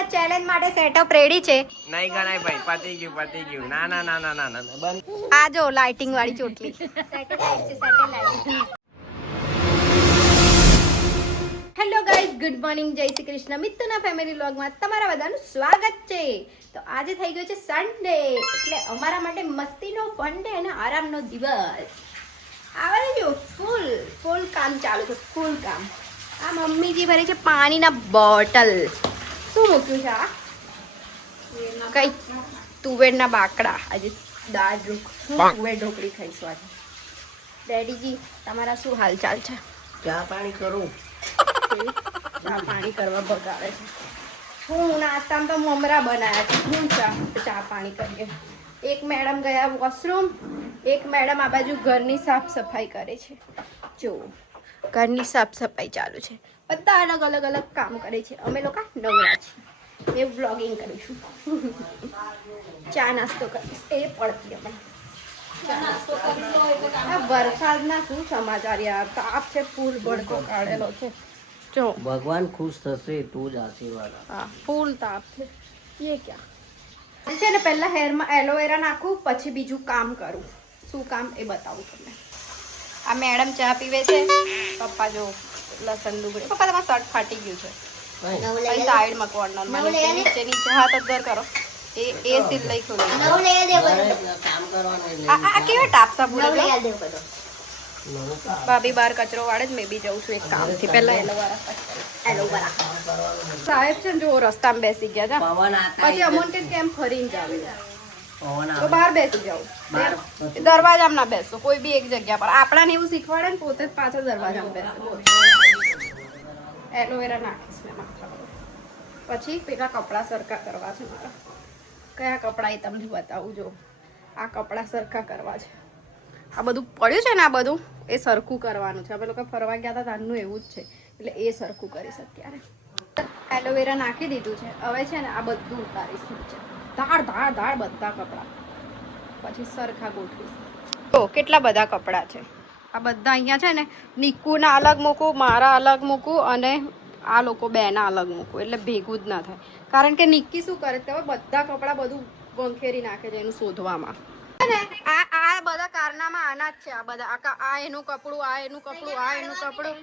આજના ચેલેન્જ માટે setup ready છે. નહીં ગણાય ભાઈ, પતી ગયું. ના ના ના ના ના ના બંધ. આ જો લાઇટિંગ વાળી ચોટલી. હેલો ગાઈઝ, ગુડ મોર્નિંગ, જય શ્રી કૃષ્ણ. મિત્તુના ફેમિલી વ્લોગમાં તમારા બધાનું સ્વાગત છે. તો આજે થઈ ગયો છે સન્ડે, એટલે અમારા માટે મસ્તીનો ફન ડે અને આરામનો દિવસ. આવા જો ફૂલ કામ ચાલુ છે, ફૂલ કામ. આ મમ્મીજી ભરે છે પાણીના બોટલ. શું મૂક્યું છે આ? કઈ તુવેરના બાકડા. આજે દાળ તુવેર ઢોકળી ખાઈશું આજે. ડેડીજી, તમારા શું હાલચાલ છે? ચા પાણી કરું. ચા પાણી કરવા બગાડે છે. હું નાસ્તામાં તો મમરા બનાવ્યા છે. હું ચા પાણી કરીએ. એક મેડમ ગયા વોશરૂમ, એક મેડમ આ બાજુ ઘરની સાફ સફાઈ કરે છે. જો ઘરની સાફ સફાઈ ચાલુ છે. બધા અલગ અલગ કામ કરે છે. અમે લોકો નવરા છીએ. એ વ્લોગિંગ કરીશું. ચા નાસ્તો કરીશ એ પડતી અમે. વરસાદના શું સમાચાર યાર. તાપ છે, ફૂલ ભડકો કાઢેલો છે. જો ભગવાન ખુશ થશે, તું જ આશીર્વાદ. હા, ફૂલ તાપ છે. ये क्या છે ને, પહેલા હેરમાં એલોવેરા નાખું, પછી બીજું કામ કરું. શું કામ એ બતાવું તમને. આ મેડમ ચા પીવે છે. પપ્પા જો લસણ ડુંગળી. પપ્પા તમારું શર્ટ ફાટી ગયું છે. સાઈડમાં કોર્નરમાં નીચે હાથ અદ્ધર કરો. એ સિલાઈ ખોલી. કામ કરવાનું. આ કેવા ટાપસા પૂરા. ભાભી બહાર કચરો વાળે જ. મેં બી જઉં છું એક કામથી. પહેલા એલોવેરા સાહેબ છે ને, જો રસ્તામાં બેસી ગયા હતા. પછી અમોન કે કેમ ફરીને જાવ, તો બહાર બેસી જાવ. દરવાજામાં ના બેસો કોઈ બી એક જગ્યા પર. આપણાને એવું શીખવાડે ને, પોતે જ પાછળ દરવાજામાં બેસે. એલોવેરા નાખીશ મેં માથા પર. પછી પેલા કપડાં સરખા કરવા છે મારા. કયા કપડાં એ તમને બતાવું. જો આ કપડાં સરખા કરવા છે. આ બધું પડ્યું છે ને, આ બધું એ સરખું કરવાનું છે. અમે લોકો ફરવા ગયા હતા તારનું એવું જ છે, એટલે એ સરખું કરીશ. અત્યારે એલોવેરા નાખી દીધું છે. હવે છે ને આ બધું ઉતારીશ નીચે. ધાડ બધા કપડાં પછી સરખા ગોઠવીશ. તો કેટલા બધા કપડાં છે. આ બધા અહીંયા છે ને, નિક્કુના અલગ મૂકું, મારા અલગ મૂકું, અને આ લોકો બેના અલગ મૂકું, એટલે ભેગું જ ના થાય. કારણ કે નિક્કી શું કરે કે બધા કપડાં બધું વંખેરી નાખે છે એનું શોધવામાં. આ બધા કારનામાં આના જ છે. આ બધા આ એનું કપડું, આ એનું કપડું, આ એનું કપડું.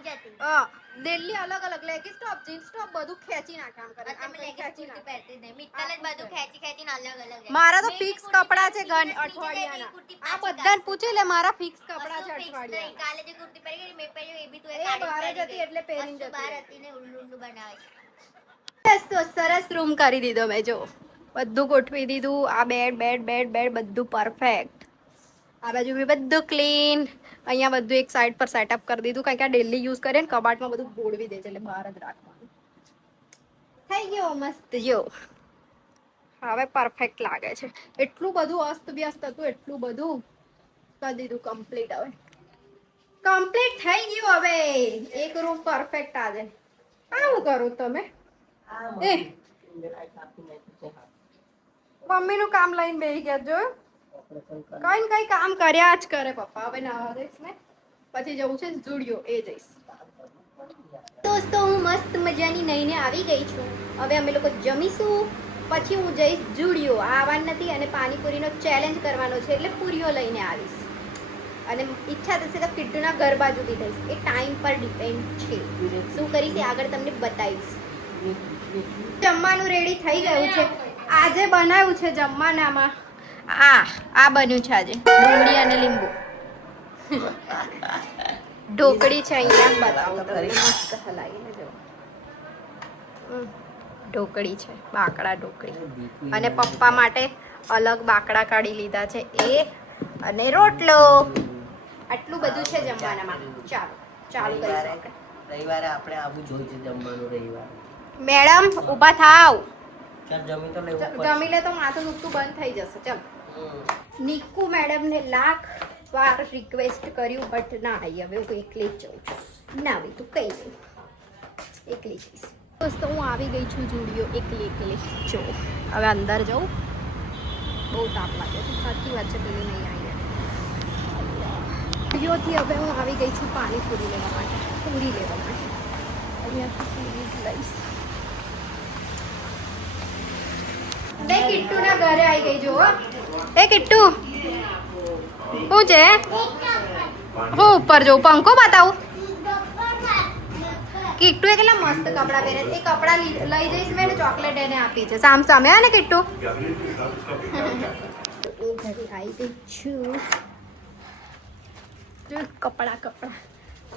દિલ્હી અલગ અલગ લેગીસ ટોપ, જીન્સ ટોપ બધું ખેંચી નાખે. આમ કરે મારા તો ફિક્સ કપડા છે અઠવાડિયાના. આ બધાને પૂછી લે, મારા ફિક્સ કપડા છે અઠવાડિયાના. કાલે જે કુર્તી પહેરી ગઈ મેં પહેર્યું એ બી તું એ બહાર જ હતી એટલે પહેરીને જતી. બહાર હતી ને ઉલ્લુ બનાવે છે. તો સરસ રૂમ કરી દીધો મેં. જો બધું ગોઠવી દીધું. આ બેડ બધું પરફેક્ટ. આ બાજુ બી બધું ક્લીન. અહીંયા બધું એક સાઈડ પર સેટઅપ કરી દીધું, કારણ કે આ ડેલી યુઝ કરીએ ને, કબાટમાં બધું બોળવી દે છે, એટલે બહાર જ રાખવાનું. થઈ ગયો મસ્ત. જો હવે પરફેક્ટ લાગે છે. એટલું બધું અસ્ત વ્યસ્ત હતું, એટલું બધું કરી દીધું કમ્પ્લીટ. હવે કમ્પ્લીટ થઈ ગયું. હવે એક રૂમ પરફેક્ટ. આજે આવું કરું તમે એ મમ્મીનું કામ લઈને બેસી ગયા. જો કઈ ને કઈ કામ કર્યા જ કરે પપ્પા. હવે નાવા દઈશ ને, પછી જવું છે ઝુડિયો, એ જઈશ. દોસ્તો, હું મસ્ત મજાની નઈને આવી ગઈ છું. હવે અમે લોકો જમીશું, પછી હું જઈશ ઝુડિયો. આવવાનું નથી અને પાણીપુરીનો ચેલેન્જ કરવાનો છે, એટલે પૂરીઓ લઈને આવીશ. અને ઈચ્છા થશે તો કિટ્ટુના ઘર બાજુ બી થઈશ. એ ટાઈમ પર ડિપેન્ડ છે. શું કરીશ એ આગળ તમને બતાવીશ. જમવાનું રેડી થઈ ગયું છે. આજે બનાવ્યું છે જમવાનામાં આ બન્યું છે આજે ડુંગળી અને લીંબુ. ઢોકળી છે, અહીંયા બતાવું તમને. મસ્ત હલાવીને જો ઢોકળી છે, બાકડા ઢોકળી. અને પપ્પા માટે અલગ બાકડા કાઢી લીધા છે, એ અને રોટલો. આટલું બધું છે જમવાનામાં. ચાલુ કરીશું આપણે. રવિવારે આપણે આવું જોઈએ છે જમવાનું. રવિવારે મેડમ ઊભા થાવ. ચાલ જમી તો લેવું. જમી લે તો માથું દુખતું બંધ થઈ જશે. ચાલ. નિક્કુ મેડમને લાખ વાર રિક્વેસ્ટ કર્યું, બટ ના આવી. હવે હું એકલી જ જાઉં છું. ના આવી તું કઈ નહીં, એકલી જઈશ. દોસ્તો, હું આવી ગઈ છું ઝુડિયો એકલી. જો હવે અંદર જાઉં. બહુ તાપ લાગે છે. સાચી વાત છે, પેલી નહીં આવી. ઝુડિયોથી હવે હું આવી ગઈ છું પાણીપુરી લેવા માટે, પૂરી લેવા માટે. અહીંયાથી પૂરી લઈશ. બે કિટ્ટુ ના ઘરે આવી ગઈ જો હો. એ કિટ્ટુ શું છે હું ઉપર જો પંખો બતાવું. કિટ્ટુ એ કેટલા મસ્ત કપડા પહેરે એ કપડા લઈ જઈશ મેં ચોકલેટ એને આપી છે સામ સામે હે ને કિટ્ટુ. એ ઘરે આવી ગઈ છું જો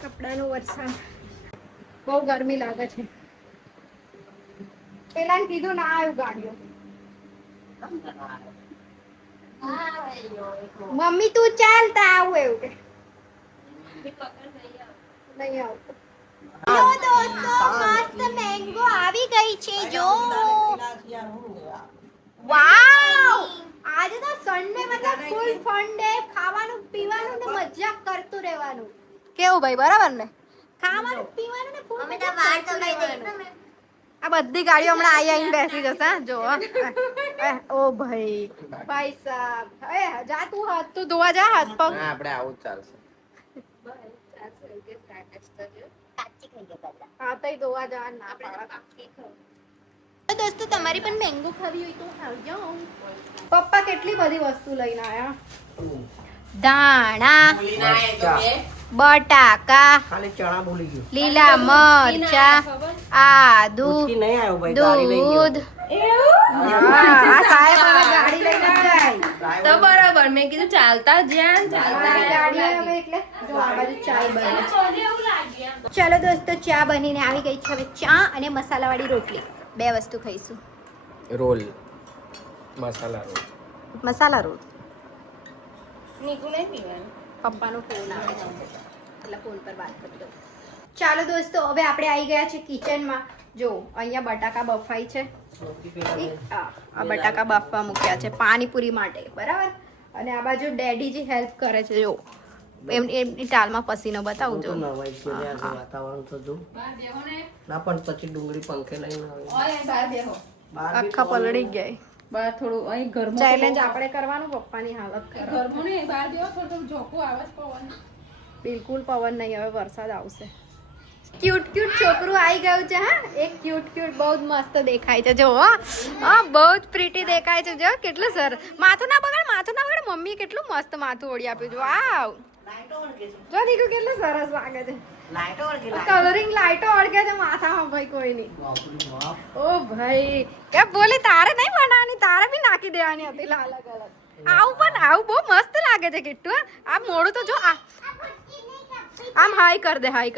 કપડાનો વરસાદ. બહુ ગરમી લાગે છે. પેલા કીધું ના આવ્યું ગાડીઓ. મમ્મી તું ચાલતા આવું એવું કે નહીં આવતું. હેલો દોસ્તો મસ્ત મેંગો આવી ગઈ છે જો. વાવ આજે તો સન્ડે મતલબ ફૂલ ફન ડે. ખાવાનું પીવાનું ને મજા કરતું રહેવાનું. કેવું ભાઈ બરાબર ને? ખાવાનું પીવાનું ને ફૂલ મજા કરતું રહેવાનું. આ બધી ગાડીઓ હમણાં આવીને બેસી જશે હા જો. ઓ ભાઈ ભાઈ સાહેબ એ જા તું હાથ તો ધોવા જા હાથ પગ. આપણે આવું જ ચાલશે. હા તઈ ધોવા જવા ના પાડે. દોસ્તો તમારી પણ મેંગો ખાવી હોય તો આવજો. પપ્પા કેટલી બધી વસ્તુ લઈને આયા. ધાણા બટાકા ખાલી ચણા ભૂલી ગયો. લીલા મરચા આદુ નહીં આવ્યો ભાઈ ગાડી લઈ ગયો. દૂધ. આ સાહેબ હવે ગાડી લઈને જાય તો બરાબર મેં કીધું ચાલતા જ્યાં અમારી ગાડી આવે એટલે જો આ બાજુ ચા બને. ચલો દોસ્તો ચા બનીને આવી ગઈ છે. હવે ચા અને મસાલાવાળી રોટલી બે વસ્તુ ખાઈશું. રોલ મસાલા રોલ. મસાલા રોલ. નીકળું નહીં પીવાનું. પપ્પાનો ફોન આવે છે એટલે ફોન પર વાત કરી દઉં. ચાલો દોસ્તો હવે આપણે આવી ગયા છે કિચનમાં. જો અહીંયા બટાકા બફાઈ છે. આ બટાકા બાફવા મૂક્યા છે પાણીપુરી માટે બરાબર. અને આ બાજુ ડેડીજી હેલ્પ કરે છે જો એમની ટાલમાં પસીનો બતાવું જો. નવાઈ છે યાર વાતાવરણ તો જો ના પણ પછી ડુંગળી પંખે લઈને આવે. આખા પલળી ગયા. બહાર થોડું અહીં ઘરમાં ચેલેન્જ આપણે કરવાનું. પપ્પાની હાલત ખરાબ. ઘરમાં નહીં બહાર દેવો થોડું ઝોકું આવે છે પવન. બિલકુલ પવન નહીં. હવે વરસાદ આવશે. ક્યુટ ક્યુટ છોકરું આવી ગયું છે હા. એક ક્યુટ ક્યુટ બહુ જ મસ્ત દેખાય છે જો. હા બહુ જ પ્રીટી દેખાય છે જો. કેટલું સરસ. માથું ના બગાડ. મમ્મી કેટલું મસ્ત માથું ઓળી આપ્યું જો. વાવ જો દીકુ કેટલું સરસ લાગે છે. કલરિંગ લાઈટો અડકે છે માથામાં ભાઈ કોઈ નહીં. ઓ ભાઈ કે બોલે તારે નહીં બનાવવાની તારે બી નાખી દેવાની હતી લાલ કલર. આવું બહુ મસ્ત લાગે છે કિટ્ટુ. આ મોડું તો જો આમ હાઈ કર દે ચાલ.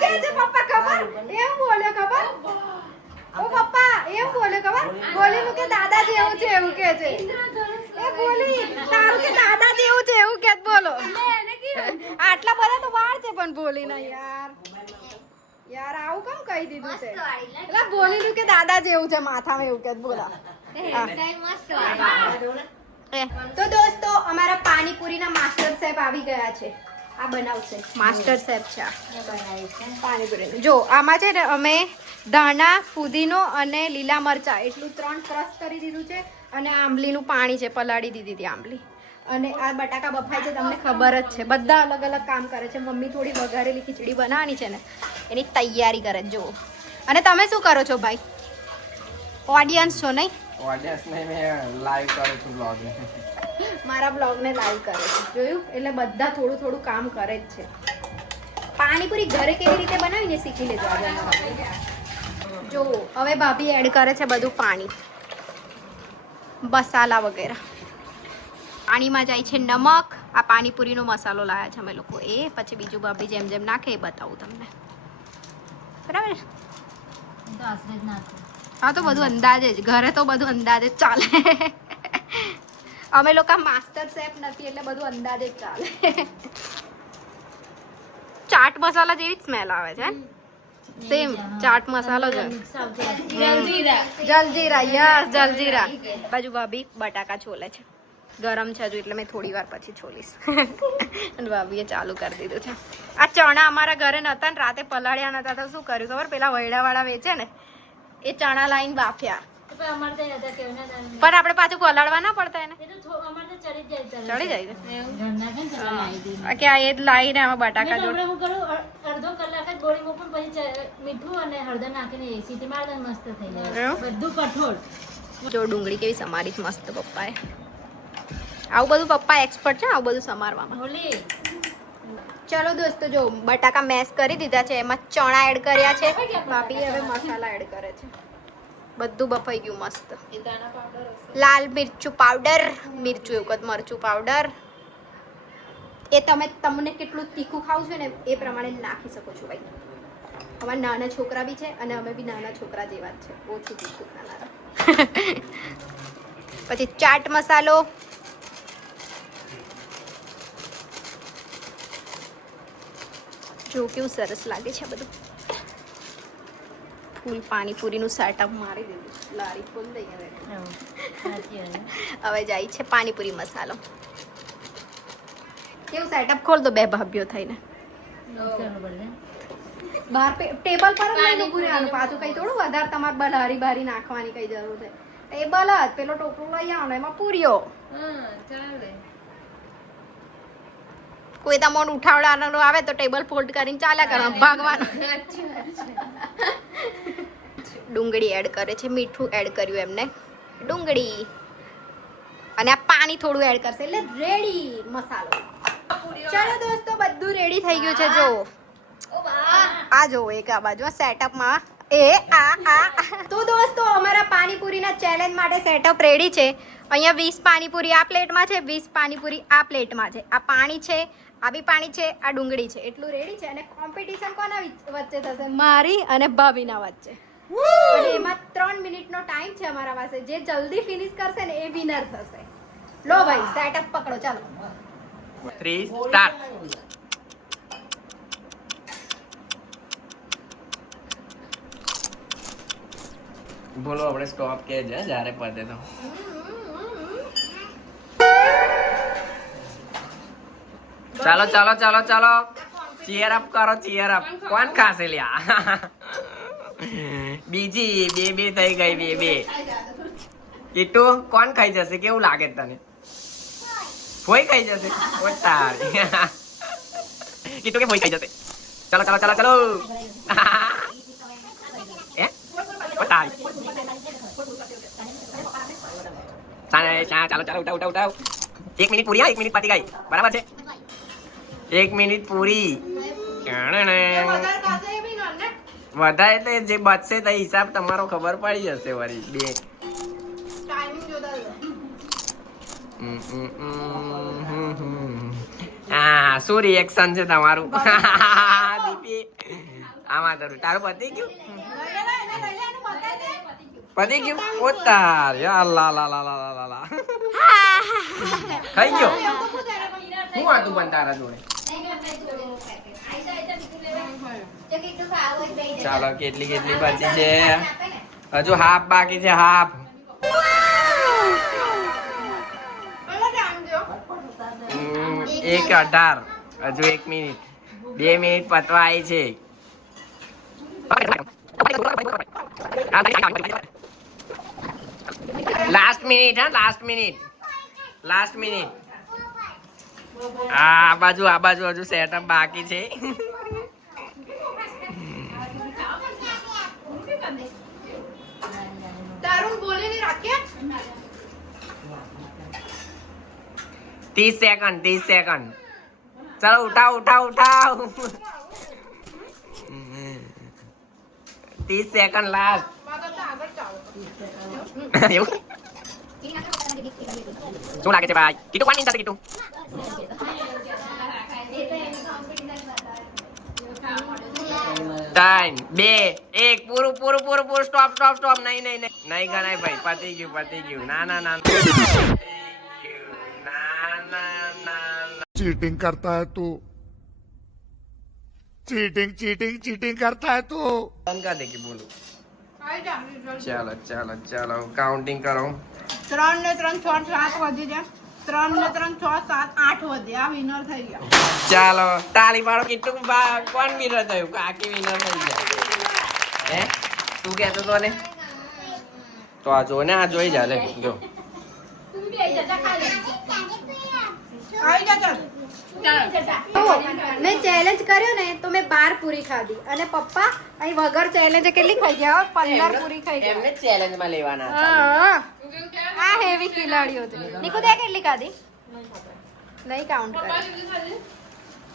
કે છે પપ્પા ખબર એમ બોલ્યો ખબર. ઓ પપ્પા એમ બોલ્યો ખબર. બોલીનું કે દાદા જેવું છે એવું કે છે. એ બોલી તારું કે દાદા જેવું છે એવું કે બોલો. આટલા બધા તો વાળ છે પણ બોલી ના યાર આવું કેમ કહી દીધું છે. એટલે બોલીનું કે દાદા જેવું છે માથામાં એવું કે બોલા. તો દોસ્તો અમારા પાણીપુરીના માસ્ટર શેફ આવી ગયા છે. આ બનાવશે માસ્ટર શેફ છે પાણીપુરી. જો આમાં છે ને અમે ધાણા ફુદીનો અને લીલા મરચા એટલું 3 ક્રશ કરી દીધું છે. અને આંબલીનું પાણી છે પલાળી દીધી હતી આંબલી. અને આ બટાકા બફાય છે તમને ખબર જ છે. બધા અલગ અલગ કામ કરે છે. મમ્મી થોડી વઘારેલી ખીચડી બનાવવાની છે ને એની તૈયારી કરે છે જુઓ. અને તમે શું કરો છો ભાઈ? ઓડિયન્સ છો નહીં? ઓડિયન્સ નહીં મેં લાઈવ કરું છું બ્લોગ. મારા બ્લોગને લાઈવ કરે છે જોયું. એટલે બધા થોડું થોડું કામ કરે જ છે. પાણીપુરી ઘરે કેવી રીતે બનાવીને શીખી લેજો આજે. જો હવે ભાભી એડ કરે છે બધું પાણી મસાલા વગેરે. પાણીમાં જાય છે નમક. આ પાણીપુરીનો મસાલો લાવ્યા છે અમે લોકો એ. પછી બીજું ભાભી જેમ જેમ નાખે એ બતાવું તમને બરાબર. હા તો બધું અંદાજે જ. ઘરે તો બધું અંદાજે જ ચાલે. અમે લોકો માસ્ટર શેફ નથી એટલે બધું અંદાજે જ ચાલે. ચાટ મસાલા જેવી જ સ્મેલ આવે છે. સેમ ચાટ મસાલો જ. જલજીરા યસ જલજીરા. બાજુ ભાભી બટાકા છોલે છે. ગરમ છે હજુ એટલે મેં થોડી વાર પછી છોલીશ. અને ભાભીએ ચાલુ કરી દીધું છે. આ ચણા અમારા ઘરે નતા ને રાતે પલાળ્યા નતા તો શું કર્યું ખબર. પેલા વૈડાવાળા વેચે ને એ ચણા લાઈન બાફ્યા પણ આપણે પાછું પલાળવા ના પડતા એને ચડી જાય છે. કે આ એ જ લાવીને આમાં બટાકા જોડે અડધો કલાક જ બોળી મૂકું પછી મીઠું અને હળદર નાખીને સીટી માર દે મસ્ત થઈ જાય બધું કઠોળ. જો ડુંગળી કેવી સમારી છે મસ્ત પપ્પાએ. આવું બધું પપ્પા એક્સપર્ટ છે આવું બધું સમારવામાં. હોલી ચલો દોસ્તો જો બટાકા મેશ કરી દીધા છે એમાં ચણા એડ કર્યા છે. ભાભી હવે મસાલા એડ કરે છે. બધું બફાઈ ગયું મસ્ત. લાલ મિરચું પાવડર મિરચું એવું કદ મરચું પાવડર એ તમને કેટલું તીખું ખાવું છે ને એ પ્રમાણે નાખી શકો છો ભાઈ. અમારા નાના છોકરા બી છે અને અમે બી નાના છોકરા જેવા જ છે ઓછું તીખું ખાનારા. પછી ચાટ મસાલો જો કેવું સરસ લાગે છે બધું. ફૂલ પાણીપુરીનું સેટઅપ મારી દીધું. લારી ફૂલ દઈ હવે જાય છે પાણીપુરી મસાલો. કેવું સેટઅપ ખોલ દો બે ભાભીઓ થઈને. બહાર ટેબલ પર જ લઈને ઊભું રહેવાનું. પાછું કઈ થોડું વધારે તમારે બલારી બારી નાખવાની કઈ જરૂર છે. ટેબલ જ પેલો ટોપલું લઈ આવવાનો એમાં પૂરીઓ. કોઈ તમારું ઉઠાવડાનું આવે તો ટેબલ ફોલ્ડ કરીને ચાલ્યા કરવાનું ભાગવાનું. ડુંગળી એડ કરે છે મીઠું એડ કર્યું એમને ડુંગળી અને આ પાણી થોડું એડ કરશે એટલે રેડી મસાલો. ચલો દોસ્તો બધું રેડી થઈ ગયું છે. જો આ જો એક આ બાજુ સેટઅપમાં તો દોસ્તો અમારા પાણીપુરીના ચેલેન્જ માટે સેટઅપ રેડી છે. અહીંયા 20 પાણીપુરી આ પ્લેટમાં છે 20 પાણીપુરી આ પ્લેટમાં છે. આ પાણી છે આ બી પાણી છે આ ડુંગળી છે એટલું રેડી છે. અને કોમ્પિટિશન કોના વચ્ચે થશે? મારી અને ભાભીના વચ્ચે. અને એમાં 3 મિનિટનો ટાઈમ છે અમારા પાસે. જે જલ્દી ફિનિશ કરશે ને એ વિનર થશે. લો ભાઈ સેટઅપ પકડો ચાલો. 3 સ્ટાર્ટ. બોલો આપણે સ્ટોપ કે છે જ્યારે પતે તો. ચાલો ચાલો ચાલો ચાલો ચીયર અપ કરો ચીયર અપ. કોણ ખાશે લ્યા? બીજી બે થઈ ગઈ બે. કીટુ કોણ ખાઈ જશે? કેવું લાગે તને? ફોઈ ખાઈ જશે? ઓ તારી કીટુ કે ફોઈ ખાઈ જશે? ચાલો ચાલો ચાલો ચાલો. એ ઓ તારી ચાલો ચાલો ઉઠાવ. 1 મિનિટ પૂરી. 1 મિનિટ પતી ગઈ બરાબર છે. 1 મિનિટ પૂરી. વધારે તો જે બચશે તો હિસાબ તમારો ખબર પડી જશે વળી. બે હા શું રિએક્શન છે તમારું? દીપી આમાં તારું પતી ગયું? પતી ગયું? ઓ તાર લા લા લા લા લા લા ખાઈ ગયો. શું હતું પણ તારા જોડે? ચાલો કેટલી બચી છે? હજુ હાફ બાકી છે. હાફ 1:18. હજુ 1 મિનિટ 2 મિનિટ પતવા આવી છે. લાસ્ટ મિનિટ હા લાસ્ટ મિનિટ. આ બાજુ હજુ સેટઅપ બાકી છે. તારું બોલીને રાખ્યા 30 સેકન્ડ. ચલો ઉઠાવ 30 સેકન્ડ લાસ્ટ. એવું શું લાગે છે ભાઈ? કીટુ કોણ નીચે કીટુ? ટાઈમ 2 1 પૂરું. સ્ટોપ. નહીં ગણાય ભાઈ. પતી ગયું. ના चीटिंग करता है तू चीटिंग करता है तू બંધ કર દે કે બોલું. ચાલો કાઉન્ટિંગ કરો. 3 ને 3 6 7 વધી ગયા. 3 ને 3 6 7 8 વધ્યા. આ વિનર થઈ ગયા. ચાલો તાળી પાડો. કીટુ કોણ વિનર થયું? કાકી વિનર થઈ ગયા. હે તું કહેતો તો ને તો આ જો ને, આ જોઈ જા લે જો. મેં ચેલેન્જ કર્યો ને તો મેં 12 પૂરી ખાધી અને પપ્પા અહીં વગર ચેલેન્જ કેટલી ખાઈ ગયા? 15 પૂરી ખાઈ ગયા. એમને ચેલેન્જ માં લેવાના હતા. હા આ હેવી ખિલાડીઓ છે. નિકુ તે કેટલી ખાધી? નહીં કાઉન્ટ કરે.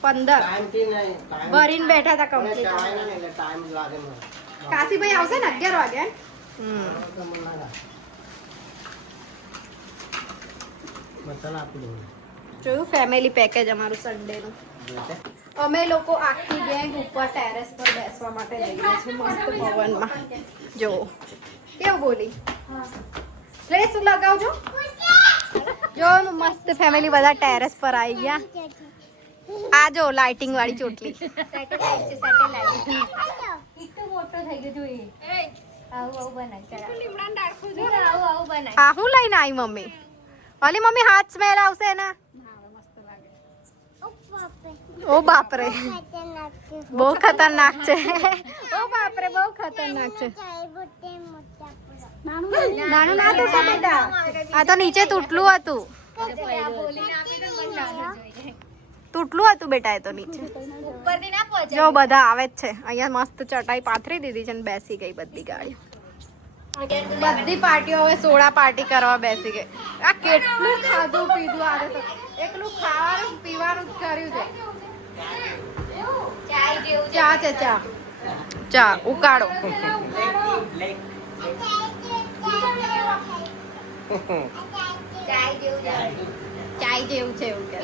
15 ટાઈમથી નહીં, ટાઈમ ભરીને બેઠા હતા કમ્પ્લીટ. કહેવાય ને એટલે ટાઈમ લાગે મને. કાશીભાઈ આવશે ને 11 વાગે. તો મને ના લાગે. મસાલા આપી દઉં. જોયું ફેમિલી પેકેજ અમારું સન્ડે નું. જોઈશે? અમે લોકો આખી ગેંગ ઉપર ટેરેસ પર બેસવા માટે જઈએ છીએ મસ્ત પવનમાં. જો કેવું બોલી ડ્રેસ લગાવજો. જો મસ્ત ફેમિલી બધા ટેરેસ પર આવી ગયા. આ જો લાઇટિંગ વાળી ચોટલી. આ હું લઈને આવી મમ્મી? ઓલી મમ્મી હાથ સ્મેલ આવશે ને. ઓ બાપરે બહુ ખતરનાક છે. ઓ બાપરે બહુ ખતરનાક છે. નાનું ના તૂટે બેટા. આ તો નીચે તૂટલું હતું. તૂટલું હતું બેટા એ તો નીચે. જો બધા આવે જ છે. અહીંયા મસ્ત ચટાઈ પાથરી દીધી છે ને બેસી ગઈ બધી ગાડીઓ. બધી પાર્ટીઓ હવે સોડા પાર્ટી કરવા બેસી ગઈ. આ કેટલું ખાધું પીધું આવે તો એકલું ખાવાનું પીવાનું જ કર્યું છે. ચા છે ચા. ચા ઉકાળો. ચાય જેવું છે એવું કે.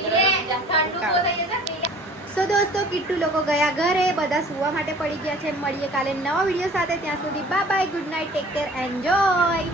સો દોસ્તો કિટ્ટુ લોકો ગયા ઘરે. બધા સુવા માટે પડી ગયા છે. મળીએ કાલે નવા વિડીયો સાથે. ત્યાં સુધી bye bye, good night, take care, enjoy.